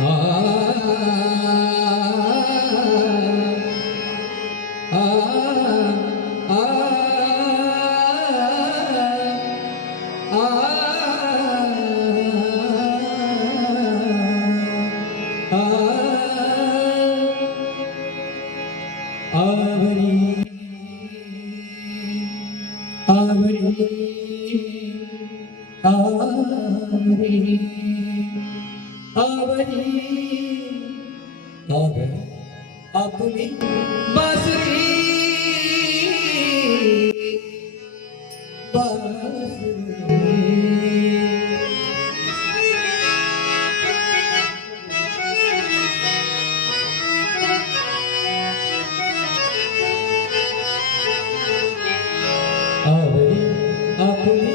ah you. அவனி அவன் அபுலி பசுரி அவனி அபுலி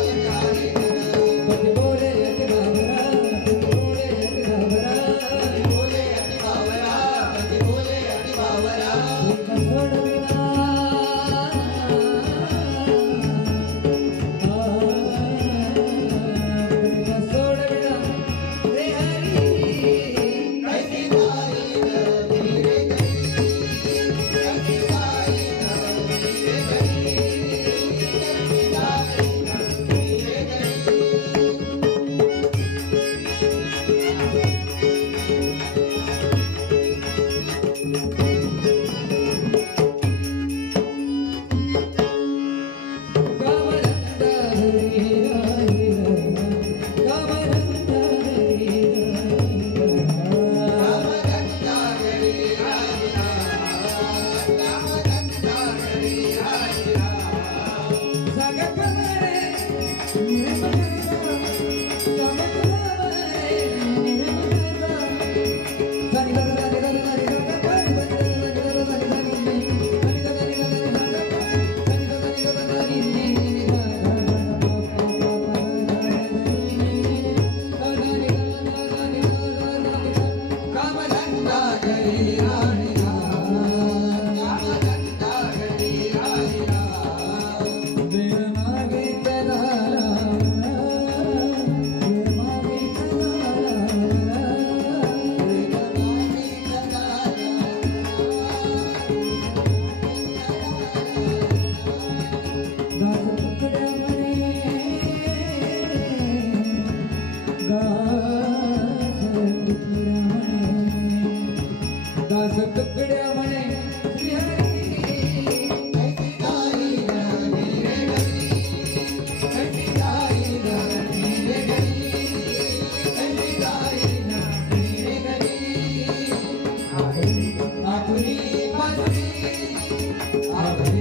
गरी अभी